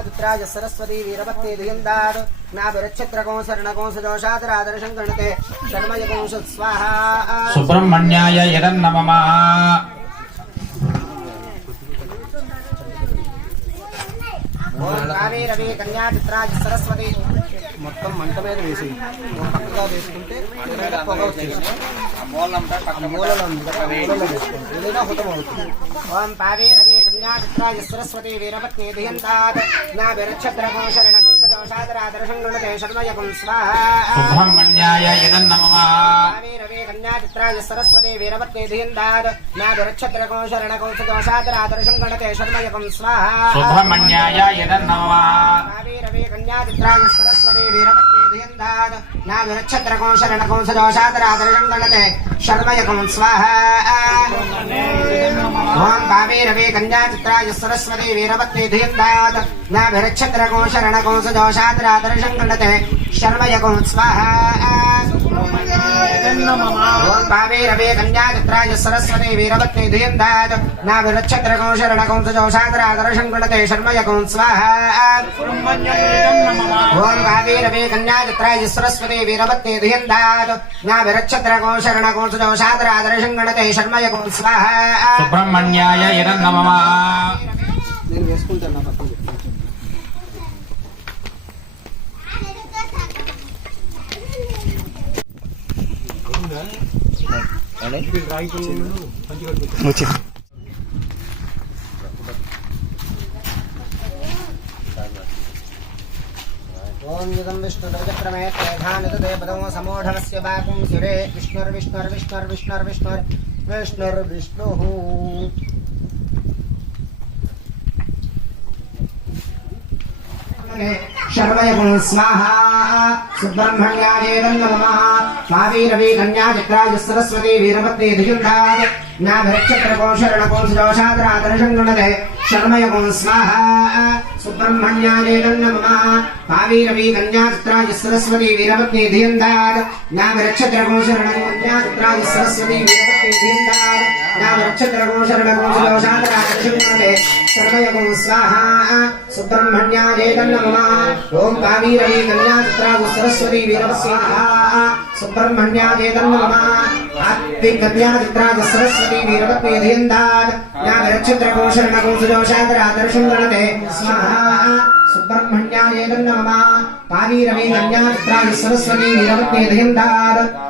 చిత్రాయ సరస్వతి వీరభక్తి ధియందాద్ నాభిరక్షత్రకోంసరణకోంసదోషాదరాదర్శం గణతే శర్మయకోంస స్వాహ. సుబ్రహ్మణ్యాయ యదన్నమమ ఓం కావే రవి కన్యా చిత్రాయ సరస్వతి. మొత్తం మంట మీద వేసి పక్కగా వేసుకుంటే పొగ వచ్చేసి మూలలో ఉంది కదా, మూలలో వేసుకోండి ఏదైనా హుతం అవుతుంది ఓం పావే రవి కన్యా చిత్రాయ సరస్వతి వీరపత్ని ధియంతాత్ నా విరక్షద్రకం శరణకం సదోషాదరాదర్శం గృణతే శర్మయకం స్వాహ. సుబ్రహ్మణ్యాయ యదన్నమమ పావే రవి కన్యా చిత్రాయ సరస్వతి వీరపత్ని ధియంతాత్ నా విరక్షద్రకం శరణకం సదోషాదరాదర్శం గృణతే శర్మయకం స్వాహ. సుబ్రహ్మణ్యాయ యదన్నమమ కావే రవి కన్యా చిత్రాయ సరస్వతి వీరపత్ని ధియంతాత్ నా విరక్షద్రకం శరణకం సదోషాదరాదర్శం గణతే శర్మయకం స్వాహ. ఓం కావే రవి కన్యా చిత్రాయ సరస్వతి వీరపత్ని ధియంతాత్ నా విరక్షద్రకం శరణకం సదోషాదరాదర్శం గణతే శర్మయకం స్వాహ ఓం పావే రవే కన్యా చిత్రాయ సరస్వతి వీరవత్ని ధియందాత్ నా విరక్షద్రకం శరణకం సజోషాదరాదర్శం గణతే శర్మయకం స్వాహ ఓం పావే రవే కన్యా చిత్రాయ సరస్వతి వీరవత్ని ధియందాత్ నా విరక్షద్రకం శరణకం సజోషాదరాదర్శం గణతే శర్మయకం స్వాహ సుబ్రహ్మణ్యాయ యదన్నమమ నేను వేసుకుంటాను పక్కన ఓం ओम Okay. సుబ్రహ్మణ్యాయ నమః మావీరవి కన్యా చక్రాయ సరస్వతి వీరభద్రే ధియుంధాయ నాగరక్షత్రకో శరణకో సుదోషాదరాదర్శం గణదే శర్మయగుం స్వాహ. సుబ్రహ్మణ్యాయ నమః మావీరవి కన్యా చక్రాయ సరస్వతి వీరభద్రే ధియుంధాయ నాగరక్షత్రకో శరణకో కన్యా చక్రాయ సరస్వతి వీరభద్రే ధియుంధాయ నాగరక్షత్రకో శరణకో సుదోషాదరాదర్శం గణదే శర్మయగుం స్వాహ. సుబ్రహ్మణ్యాయ నమః ఓం కావీరవి కన్యాచిత్రాగు సరస్వతి వీరవస్వాహ సుబ్రహ్మణ్యాయ నమః. ఆత్మి కన్యాచిత్రాగు సరస్వతి వీరవత్నే ధియందాత్ నాగరక్షత్రకో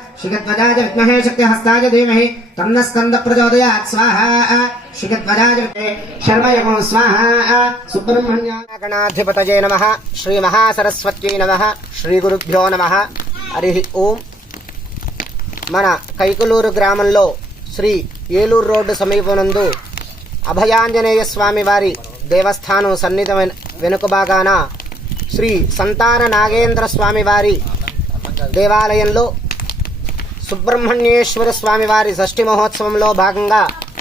शिखद्वजाज विद्महे शक्तिहस्ताय धीमहि तन्नस्कन्द प्रचोदयात् स्वाहा शिखद्वजाज शर्मयगो स्वाहा सुब्रह्मण्य गणाधिपतये नमः श्रीमहासरस्वत्यै नमः శ్రీగురుభ్యో నమ హరి ఓం మన కైకులూరు గ్రామంలో శ్రీ ఏలూరు రోడ్డు సమీపనందు అభయాంజనేయ స్వామి వారి దేవస్థానం సన్నిధమైన వెనుక భాగాన శ్రీ సంతాన నాగేంద్ర స్వామి వారి దేవాలయంలో సుబ్రహ్మణ్యేశ్వర స్వామి వారి షష్ఠి మహోత్సవంలో భాగంగా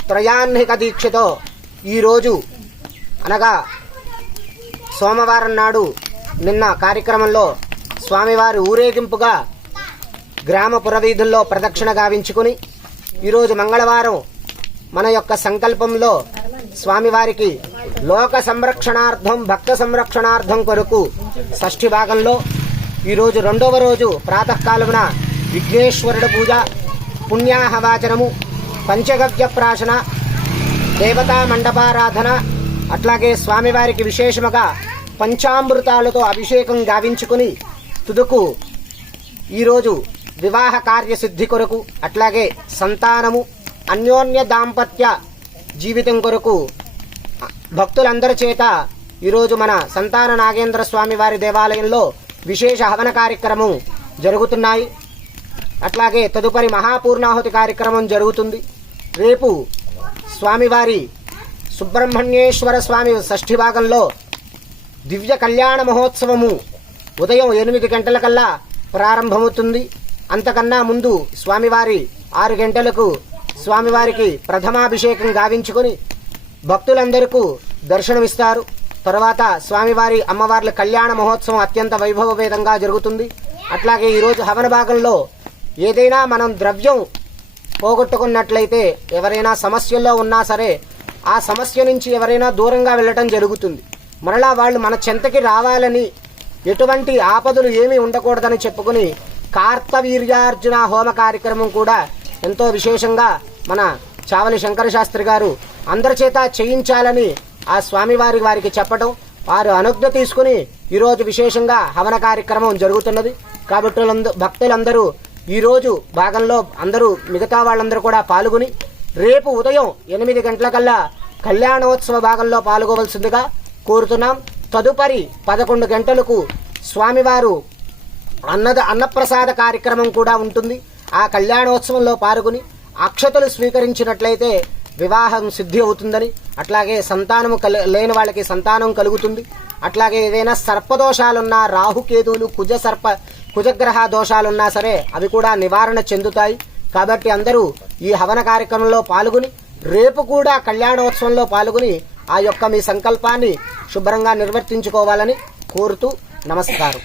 త్రయాహ్నిక దీక్షతో ఈరోజు అనగా సోమవారం నాడు నిన్న కార్యక్రమంలో స్వామివారి ఊరేగింపుగా గ్రామ పురవీధుల్లో ప్రదక్షిణ గావించుకుని ఈరోజు మంగళవారం మన యొక్క సంకల్పంలో స్వామివారికి లోక సంరక్షణార్థం భక్త సంరక్షణార్థం కొరకు షష్ఠి భాగంలో ఈరోజు రెండవ రోజు ప్రాతకాలమున విఘ్నేశ్వరుడు పూజ పుణ్యాహవాచనము పంచగవ్య ప్రాశన దేవతా మండపారాధన అట్లాగే స్వామివారికి విశేషముగా పంచామృతాలతో అభిషేకం గావించుకుని తుదుకు ఈరోజు వివాహ కార్యసిద్ధి కొరకు అట్లాగే సంతానము అన్యోన్య దాంపత్య జీవితం కొరకు భక్తులందరి చేత ఈరోజు మన సంతాన నాగేంద్ర స్వామి వారి దేవాలయంలో విశేష హవన కార్యక్రమం జరుగుతున్నాయి. అట్లాగే తదుపరి మహాపూర్ణాహుతి కార్యక్రమం జరుగుతుంది. రేపు స్వామివారి సుబ్రహ్మణ్యేశ్వర స్వామి షష్ఠి భాగంలో దివ్య కళ్యాణ మహోత్సవము ఉదయం ఎనిమిది గంటలకల్లా ప్రారంభమవుతుంది. అంతకన్నా ముందు స్వామివారి ఆరు గంటలకు స్వామివారికి ప్రథమాభిషేకం గావించుకొని భక్తులందరికీ దర్శనమిస్తారు. తర్వాత స్వామివారి అమ్మవార్ల కళ్యాణ మహోత్సవం అత్యంత వైభవవేదంగా జరుగుతుంది. అట్లాగే ఈరోజు హవన భాగంలో ఏదైనా మనం ద్రవ్యం పోగొట్టుకున్నట్లయితే ఎవరైనా సమస్యల్లో ఉన్నా సరే ఆ సమస్య నుంచి ఎవరైనా దూరంగా వెళ్ళటం జరుగుతుంది. మరలా వాళ్ళు మన చెంతకి రావాలని ఎటువంటి ఆపదలు ఏమీ ఉండకూడదని చెప్పుకుని కార్తవీర్యార్జున హోమ కార్యక్రమం కూడా ఎంతో విశేషంగా మన చావలి శంకర శాస్త్రి గారు అందరి చేత చేయించాలని ఆ స్వామివారి వారికి చెప్పడం వారు అనుజ్ఞ తీసుకుని ఈరోజు విశేషంగా హవన కార్యక్రమం జరుగుతున్నది. కాబట్టి భక్తులందరూ ఈరోజు భాగంలో అందరూ మిగతా వాళ్ళందరూ కూడా పాల్గొని రేపు ఉదయం ఎనిమిది గంటలకల్లా కళ్యాణోత్సవ భాగంలో పాల్గొవలసిందిగా కోరుతున్నాం. తదుపరి పదకొండు గంటలకు స్వామివారు అన్నద అన్నప్రసాద కార్యక్రమం కూడా ఉంటుంది. ఆ కళ్యాణోత్సవంలో పాల్గొని అక్షతలు స్వీకరించినట్లయితే వివాహం సిద్ధి అవుతుందని అట్లాగే సంతానము కలి లేని వాళ్ళకి సంతానం కలుగుతుంది. అట్లాగే ఏదైనా సర్పదోషాలున్న రాహుకేతువులు కుజ సర్ప కుజగ్రహ దోషాలున్నా సరే అవి కూడా నివారణ చెందుతాయి. కాబట్టి అందరూ ఈ హవన కార్యక్రమంలో పాల్గొని రేపు కూడా కళ్యాణోత్సవంలో పాల్గొని ఆ యొక్క మీ సంకల్పాన్ని శుభ్రంగా నిర్వర్తించుకోవాలని కోరుతూ నమస్కారం.